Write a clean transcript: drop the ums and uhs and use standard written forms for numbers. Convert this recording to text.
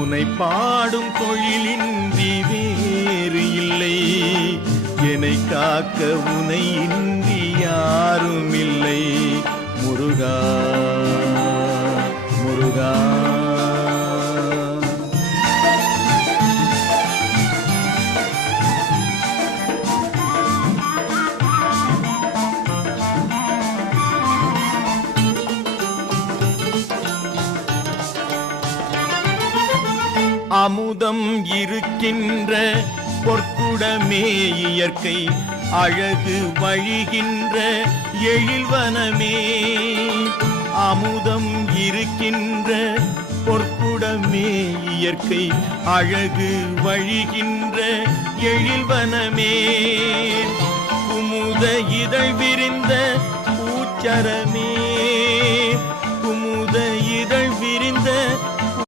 உனை பாடும் தொழிலின்றி வேறு இல்லை. என்னை காக்க உனை இன்றி யாரும் இல்லை. முருகா முருகா. அமுதம் இருக்கின்ற பொற்குடமே இயற்கை அழகு வழிகின்ற எழில்வனமே. அமுதம் இருக்கின்ற பொற்குடமே இயற்கை அழகு வழிகின்ற எழில்வனமே. குமுத இதழ் விரிந்த பூச்சரமே